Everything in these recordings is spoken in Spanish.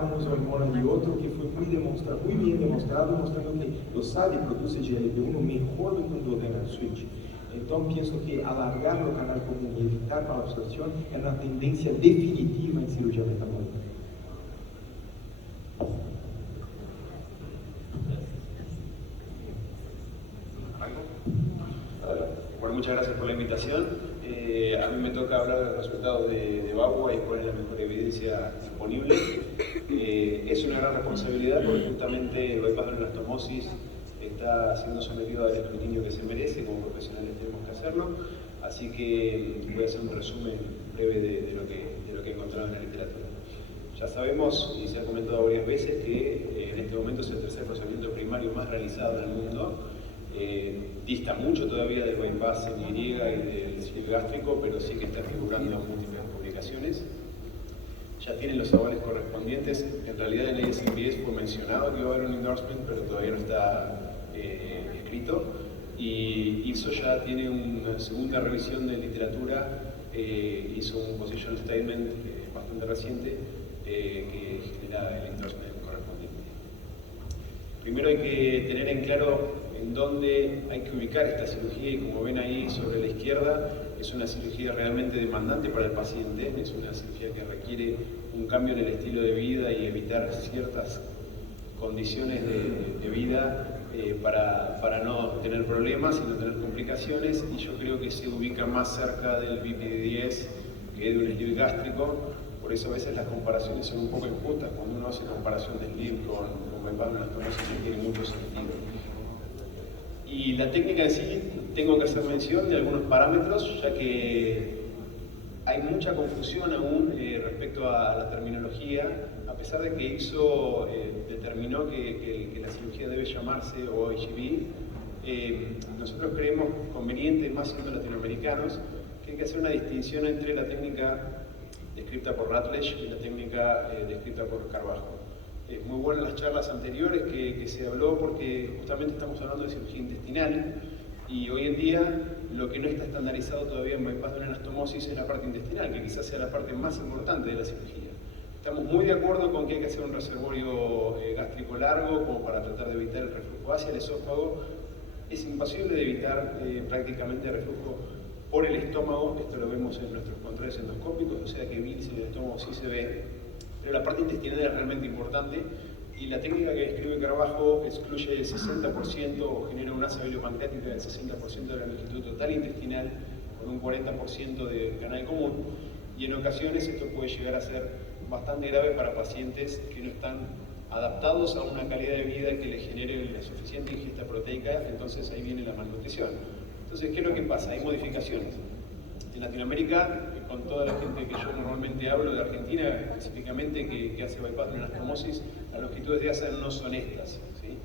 estávamos a hormona de outro que foi muito bem demonstrado, mostrando que o SAD produz GLP-1 melhor do que um duodeno switch. Então, penso que alargar o canal comum e evitar malabsorção é uma tendência definitiva em cirurgia metabólica. Bueno, muchas gracias por la invitación. A mí me toca hablar de los resultados de VAWA y cuál es la mejor evidencia disponible. Es una gran responsabilidad porque justamente el bypass de anastomosis está siendo sometido al escrutinio que se merece, como profesionales tenemos que hacerlo. Así que voy a hacer un resumen breve de lo que he encontrado en la literatura. Ya sabemos, y se ha comentado varias veces, que en este momento es el tercer procedimiento primario más realizado en el mundo. Dista mucho todavía del bypass en Y y del sleeve gástrico, pero sí que está figurando en múltiples publicaciones. Ya tienen los avales correspondientes. En realidad en el ISMBS fue mencionado que iba a haber un endorsement, pero todavía no está escrito. Y IFSO ya tiene una segunda revisión de literatura, hizo un position statement bastante reciente que genera el endorsement correspondiente. Primero hay que tener en claro en dónde hay que ubicar esta cirugía, y como ven ahí sobre la izquierda, es una cirugía realmente demandante para el paciente, es una cirugía que requiere un cambio en el estilo de vida y evitar ciertas condiciones de vida para no tener problemas y no tener complicaciones, y yo creo que se ubica más cerca del BPD-10 que de un sleeve gástrico. Por eso a veces las comparaciones son un poco injustas cuando uno hace comparación de sleeve con bypass de anastomosis, que tiene mucho sentido. Y la técnica en sí, tengo que hacer mención de algunos parámetros, ya que hay mucha confusión aún respecto a la terminología, a pesar de que IFSO determinó que la cirugía debe llamarse OHB. Nosotros creemos conveniente, más siendo latinoamericanos, que hay que hacer una distinción entre la técnica descrita por Rutledge y la técnica descrita por Carvajo. Es muy bueno las charlas anteriores que se habló, porque justamente estamos hablando de cirugía intestinal, y hoy en día lo que no está estandarizado todavía en bypass de una anastomosis es la parte intestinal, que quizás sea la parte más importante de la cirugía. Estamos muy de acuerdo con que hay que hacer un reservorio gástrico largo como para tratar de evitar el reflujo hacia el esófago. Es imposible de evitar prácticamente el reflujo por el estómago, esto lo vemos en nuestros controles endoscópicos, o sea que bilis en el estómago sí se ve, pero la parte intestinal es realmente importante, y la técnica que describe Carvajo excluye el 60% o genera una asa biliopancreática del 60% de la longitud total intestinal con un 40% de canal común, y en ocasiones esto puede llegar a ser bastante grave para pacientes que no están adaptados a una calidad de vida que les genere la suficiente ingesta proteica. Entonces ahí viene la malnutrición. Entonces, ¿qué es lo que pasa? Hay modificaciones. En Latinoamérica, con toda la gente que yo normalmente hablo de Argentina, específicamente que hace bypass de una anastomosis, las longitudes de asa no son estas, ¿sí?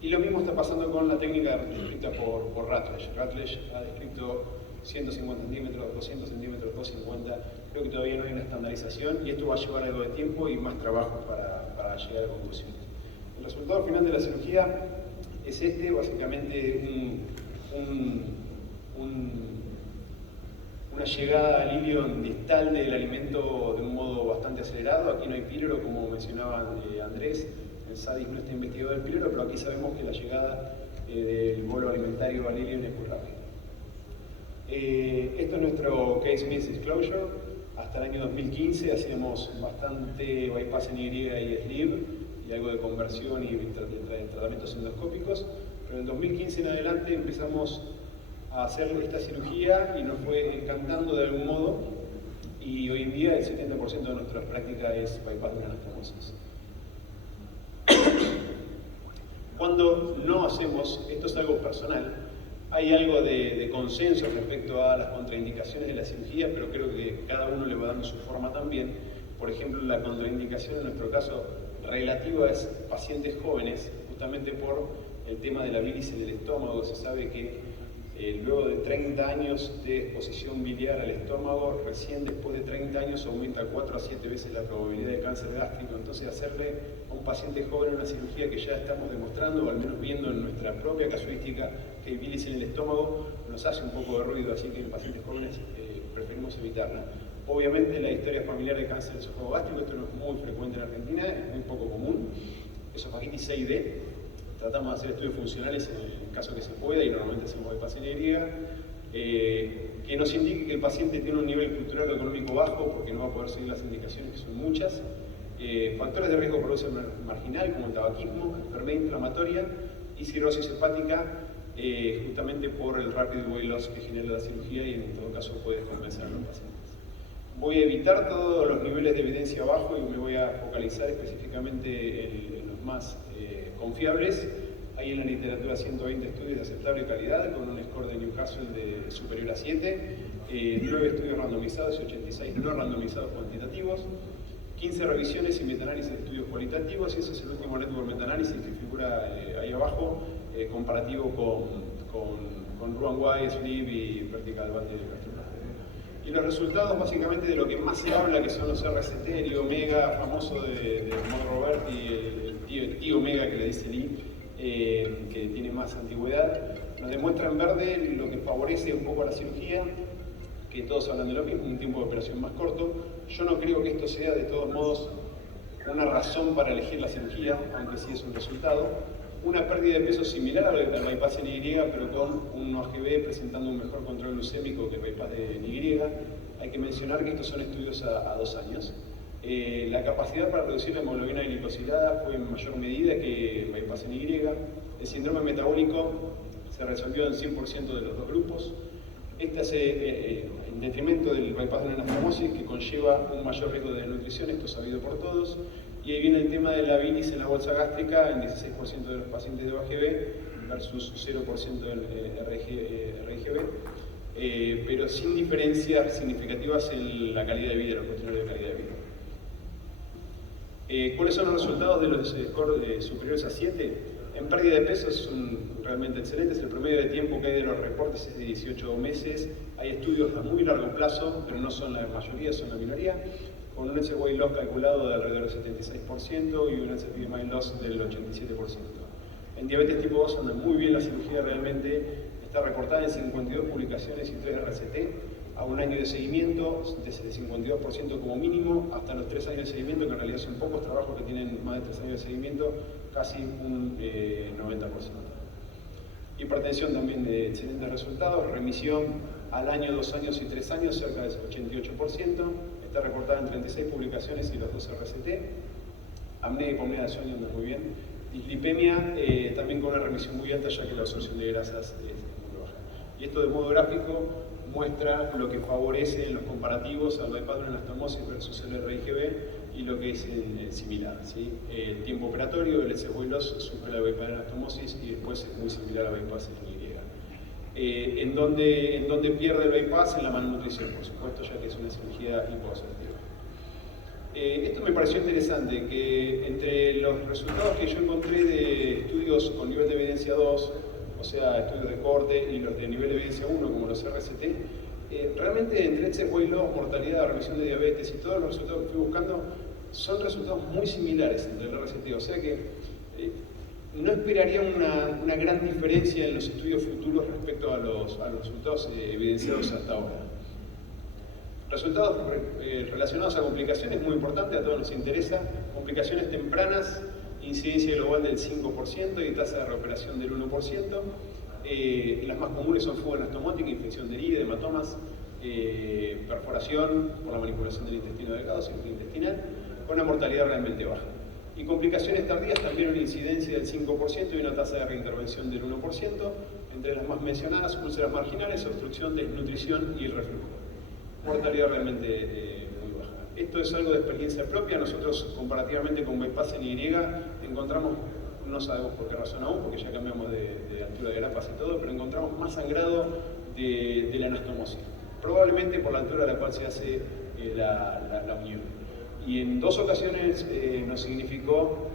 Y lo mismo está pasando con la técnica descrita por Rutledge. Rutledge ha descrito 150 centímetros, 200 centímetros, 250. Creo que todavía no hay una estandarización, y esto va a llevar algo de tiempo y más trabajo para llegar a conclusiones. El resultado final de la cirugía es este, básicamente una llegada al ilion distal del alimento de un modo bastante acelerado. Aquí no hay píloro, como mencionaba Andrés. En SADIS no está investigado el píloro, pero aquí sabemos que la llegada del bolo alimentario al ilion es muy rápida. Esto es nuestro Case Mix Disclosure. Hasta el año 2015 hacíamos bastante bypass en Y y sleeve, y algo de conversión y tratamientos endoscópicos, pero en 2015 en adelante empezamos a hacer esta cirugía y nos fue encantando de algún modo, y hoy en día el 70% de nuestra práctica es bypass de una anastomosis. Cuando no hacemos, esto es algo personal, hay algo de consenso respecto a las contraindicaciones de la cirugía, pero creo que cada uno le va dando su forma también. Por ejemplo, la contraindicación en nuestro caso relativa es pacientes jóvenes, justamente por el tema de la bilis en el estómago. Se sabe que luego de 30 años de exposición biliar al estómago, recién después de 30 años aumenta 4 a 7 veces la probabilidad de cáncer gástrico. Entonces, hacerle a un paciente joven una cirugía que ya estamos demostrando, o al menos viendo en nuestra propia casuística, que hay bilis en el estómago, nos hace un poco de ruido, así que en pacientes jóvenes preferimos evitarla. Obviamente la historia familiar de cáncer esófago gástrico, esto no es muy frecuente en Argentina, es muy esofagitis C y D. Tratamos de hacer estudios funcionales en el caso que se pueda y normalmente hacemos bypass en Y, que nos indique que el paciente tiene un nivel cultural o económico bajo porque no va a poder seguir las indicaciones, que son muchas. Factores de riesgo por uso marginal como el tabaquismo, enfermedad inflamatoria y cirrosis hepática, justamente por el rapid weight loss que genera la cirugía y en todo caso puede descompensar a los pacientes. Voy a evitar todos los niveles de evidencia bajo y me voy a focalizar específicamente en los más confiables. Hay en la literatura 120 estudios de aceptable calidad con un score de Newcastle de superior a 7, 9 estudios randomizados y 86 no randomizados cuantitativos, 15 revisiones y metaanálisis de estudios cualitativos, y ese es el último network metaanálisis que figura ahí abajo, comparativo con Rowan White, Sleep y Vertical Band de Castro. Y los resultados básicamente de lo que más se habla, que son los RCT, el I-Omega famoso de Monroe Roberti, el T-Omega que le dice Lee, que tiene más antigüedad, nos demuestra en verde lo que favorece un poco a la cirugía, que todos hablan de lo mismo, un tiempo de operación más corto. Yo no creo que esto sea de todos modos una razón para elegir la cirugía, aunque sí es un resultado. Una pérdida de peso similar al bypass en Y, pero con un OGB presentando un mejor control glucémico que el bypass en Y. Hay que mencionar que estos son estudios a 2 años. La capacidad para reducir la hemoglobina glicosilada fue en mayor medida que el bypass en Y. El síndrome metabólico se resolvió en 100% de los dos grupos. Este hace en detrimento del bypass de la anastomosis, que conlleva un mayor riesgo de desnutrición, esto es sabido por todos. Y ahí viene el tema de la bilis en la bolsa gástrica en 16% de los pacientes de OHB versus 0% del RIGB, pero sin diferencias significativas en la calidad de vida, los cuestionarios de calidad de vida. ¿Cuáles son los resultados de los scores superiores a 7? En pérdida de peso son realmente excelentes. El promedio de tiempo que hay de los reportes es de 18 meses. Hay estudios a muy largo plazo, pero no son la mayoría, son la minoría, con un LC weight loss calculado de alrededor del 76% y un LC BMI loss del 87%. En diabetes tipo 2 anda muy bien la cirugía, realmente está reportada en 52 publicaciones y 3 RCT, a un año de seguimiento, de 52% como mínimo, hasta los 3 años de seguimiento, que en realidad son pocos trabajos que tienen más de 3 años de seguimiento, casi un 90%. Hipertensión también de excelentes resultados, remisión al año, 2 años y 3 años, cerca del 88%, está reportada en 36 publicaciones y los 2 RCT. Apnea y hipopnea de sueño anda muy bien. Dislipemia también con una remisión muy alta, ya que la absorción de grasas es muy baja. Y esto de modo gráfico muestra lo que favorece en los comparativos al bypass de una anastomosis versus el RIGB y lo que es similar, ¿sí? El tiempo operatorio, el LC weight loss supera el bypass de la anastomosis y después es muy similar al bypass en Y. En donde pierde el bypass, en la malnutrición, por supuesto, ya que es una cirugía hipoasertiva. Esto me pareció interesante, que entre los resultados que yo encontré de estudios con nivel de evidencia 2, o sea, estudios de corte, y los de nivel de evidencia 1, como los RCT, realmente entre ese weight loss, mortalidad, remisión de diabetes y todos los resultados que fui buscando, son resultados muy similares entre el RCT, o sea que no esperaría una gran diferencia en los estudios futuros respecto a los resultados evidenciados hasta ahora. Resultados relacionados a complicaciones, muy importante, a todos nos interesa. Complicaciones tempranas, incidencia global del 5% y tasa de recuperación del 1%. Las más comunes son fuga anastomosis, infección de herida, hematomas, perforación por la manipulación del intestino delgado, cirugía intestinal, con una mortalidad realmente baja. Y complicaciones tardías, también una incidencia del 5% y una tasa de reintervención del 1%, entre las más mencionadas, úlceras marginales, obstrucción, desnutrición y el reflujo. Mortalidad realmente muy baja. Esto es algo de experiencia propia. Nosotros, comparativamente con bypass en Y, encontramos, no sabemos por qué razón aún, porque ya cambiamos de altura de grapas y todo, pero encontramos más sangrado de la anastomosis, probablemente por la altura a la cual se hace la unión. Y en 2 ocasiones nos significó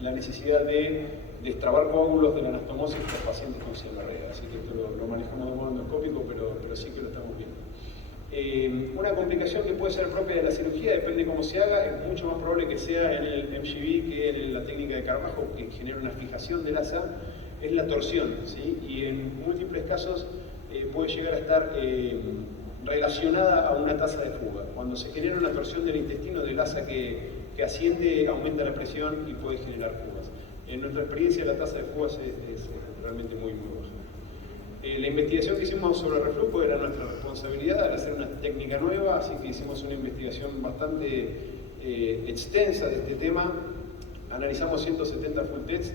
la necesidad de destrabar coágulos de la anastomosis por pacientes con cianurrea. Así que esto lo manejamos de modo endoscópico, pero sí que lo estamos viendo. Una complicación que puede ser propia de la cirugía, depende de cómo se haga, es mucho más probable que sea en el MGB que en la técnica de Carmajo, que genera una fijación del asa, es la torsión, ¿sí? Y en múltiples casos puede llegar a estar relacionada a una tasa de fuga. Cuando se genera una torsión del intestino del asa que asciende, aumenta la presión y puede generar fugas. En nuestra experiencia la tasa de fugas es realmente muy baja. La investigación que hicimos sobre reflujo era nuestra responsabilidad al hacer una técnica nueva, así que hicimos una investigación bastante extensa de este tema. Analizamos 170 full tests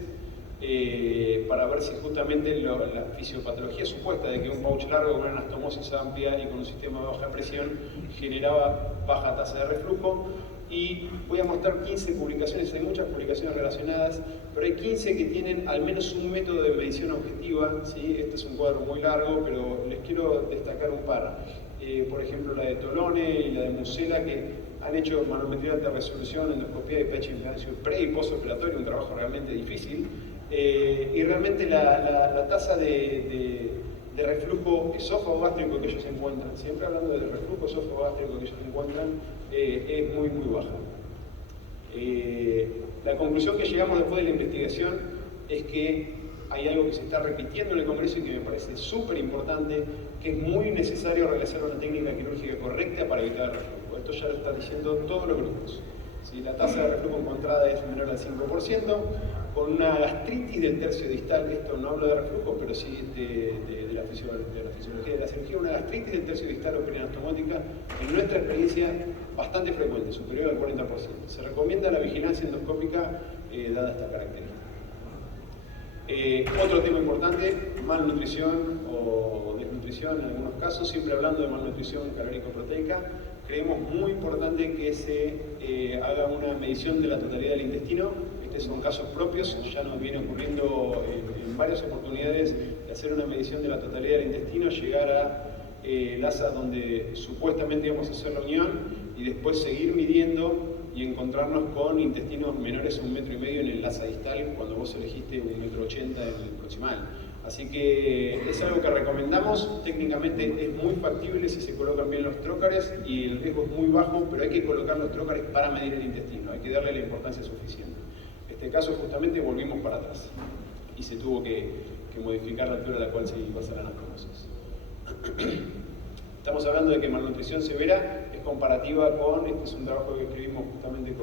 para ver si justamente la fisiopatología supuesta de que un pouch largo con una anastomosis amplia y con un sistema de baja presión generaba baja tasa de reflujo. Y voy a mostrar 15 publicaciones, hay muchas publicaciones relacionadas, pero hay 15 que tienen al menos un método de medición objetiva, ¿sí? Este es un cuadro muy largo, pero les quiero destacar un par. Por ejemplo, la de Tolone y la de Musela, que han hecho manometría de alta resolución, endoscopía de pecho impedancia pre y postoperatorio, un trabajo realmente difícil. Y realmente la tasa de reflujo esófago-gástrico que ellos encuentran, siempre hablando de reflujo esófago-gástrico que ellos encuentran, es muy baja. La conclusión que llegamos después de la investigación es que hay algo que se está repitiendo en el Congreso y que me parece súper importante, que es muy necesario realizar una técnica quirúrgica correcta para evitar el reflujo. Esto ya lo están diciendo todos los grupos. Si la tasa de reflujo encontrada es menor al 5%, con una gastritis del tercio distal, esto no hablo de reflujo, pero sí de la fisiología de la cirugía, una gastritis del tercio distal o perianastomótica, en nuestra experiencia, bastante frecuente, superior al 40%. Se recomienda la vigilancia endoscópica dada esta característica. Otro tema importante, malnutrición o desnutrición en algunos casos, siempre hablando de malnutrición calórico-proteica. Creemos muy importante que se haga una medición de la totalidad del intestino. Estos son casos propios, ya nos viene ocurriendo en varias oportunidades de hacer una medición de la totalidad del intestino, llegar a LASA donde supuestamente íbamos a hacer la unión y después seguir midiendo y encontrarnos con intestinos menores a 1,5 metros en el LASA distal cuando vos elegiste 1,80 metros en el proximal. Así que es algo que recomendamos, técnicamente es muy factible si se colocan bien los trócares y el riesgo es muy bajo, pero hay que colocar los trócares para medir el intestino, hay que darle la importancia suficiente. En este caso justamente volvimos para atrás y se tuvo que modificar la altura a la cual se iba a hacer la anastomosis. Estamos hablando de que malnutrición severa es comparativa con, este es un trabajo que escribimos justamente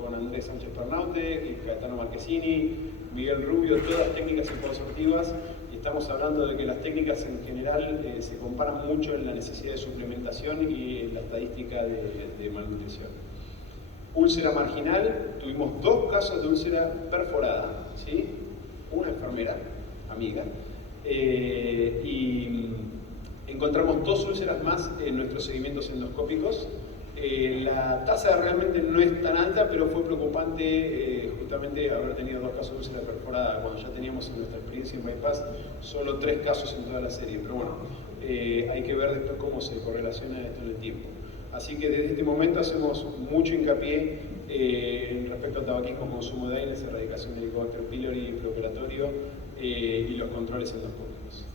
con Andrés Sánchez Pernaute, Gaetano Marchesini, Miguel Rubio, todas técnicas hipoabsortivas, y estamos hablando de que las técnicas en general se comparan mucho en la necesidad de suplementación y en la estadística de malnutrición. Úlcera marginal, tuvimos 2 casos de úlcera perforada, ¿sí? Una enfermera, amiga, y encontramos 2 úlceras más en nuestros seguimientos endoscópicos. La tasa realmente no es tan alta, pero fue preocupante justamente haber tenido 2 casos de úlcera perforada cuando ya teníamos en nuestra experiencia en bypass solo 3 casos en toda la serie. Pero bueno, hay que ver después cómo se correlaciona esto en el tiempo. Así que desde este momento hacemos mucho hincapié respecto al tabaquismo, consumo de aires, erradicación del Helicobacter pylori preoperatorio y los controles endoscópicos.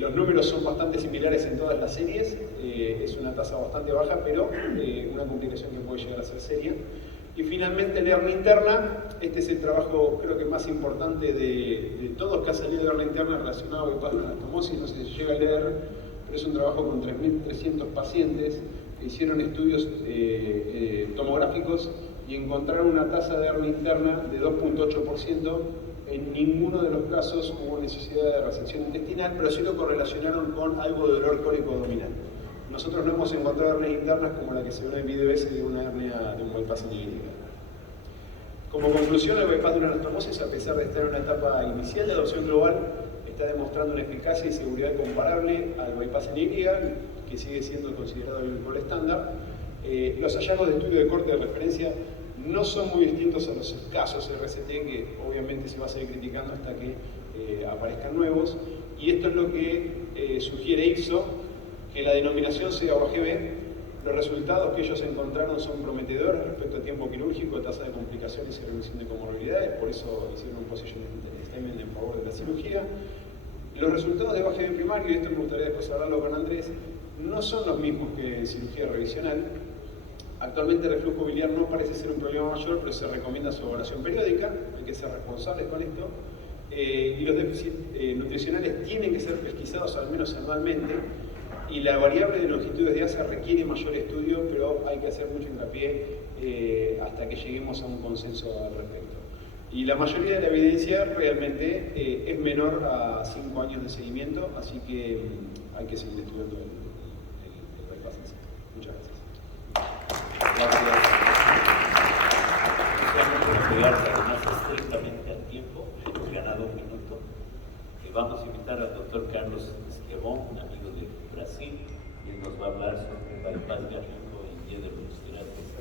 Los números son bastante similares en todas las series, es una tasa bastante baja, pero una complicación que puede llegar a ser seria. Y finalmente la hernia interna, este es el trabajo creo que más importante de todos que ha salido de hernia interna relacionado a bypass de anastomosis, no sé si llega a leer, pero es un trabajo con 3.300 pacientes que hicieron estudios tomográficos y encontraron una tasa de hernia interna de 2,8%. En ninguno de los casos hubo necesidad de resección intestinal, pero sí lo correlacionaron con algo de dolor cólico abdominal. Nosotros no hemos encontrado hernias internas como la que se ve en el video ese de una hernia de un bypass inhibidor. Como conclusión, el bypass de una anastomosis, a pesar de estar en una etapa inicial de adopción global, está demostrando una eficacia y seguridad comparable al bypass en Y, que sigue siendo considerado el gol estándar. Los hallazgos de estudio de corte de referencia no son muy distintos a los casos RCT, que obviamente se va a seguir criticando hasta que aparezcan nuevos. Y esto es lo que sugiere IPSO, que la denominación sea OAGB. Los resultados que ellos encontraron son prometedores respecto a tiempo quirúrgico, tasa de complicaciones y reducción de comorbilidades, por eso hicieron un positioning statement en favor de la cirugía. Los resultados de OAGB primario, y esto me gustaría después hablarlo con Andrés, no son los mismos que en cirugía revisional. Actualmente el reflujo biliar no parece ser un problema mayor, pero se recomienda su evaluación periódica, hay que ser responsables con esto. Y los déficits nutricionales tienen que ser pesquisados al menos anualmente, y la variable de longitudes de asa requiere mayor estudio, pero hay que hacer mucho hincapié hasta que lleguemos a un consenso al respecto. Y la mayoría de la evidencia realmente es menor a 5 años de seguimiento, así que hay que seguir estudiando el bypass. Muchas gracias. Gracias. Vamos a pegarse además estrictamente al tiempo, hemos ganado un minuto. Y vamos a invitar al doctor Carlos Esquebón, amigo de Brasil, y él nos va a hablar sobre bypass gástrico en Día de los Estudiantes.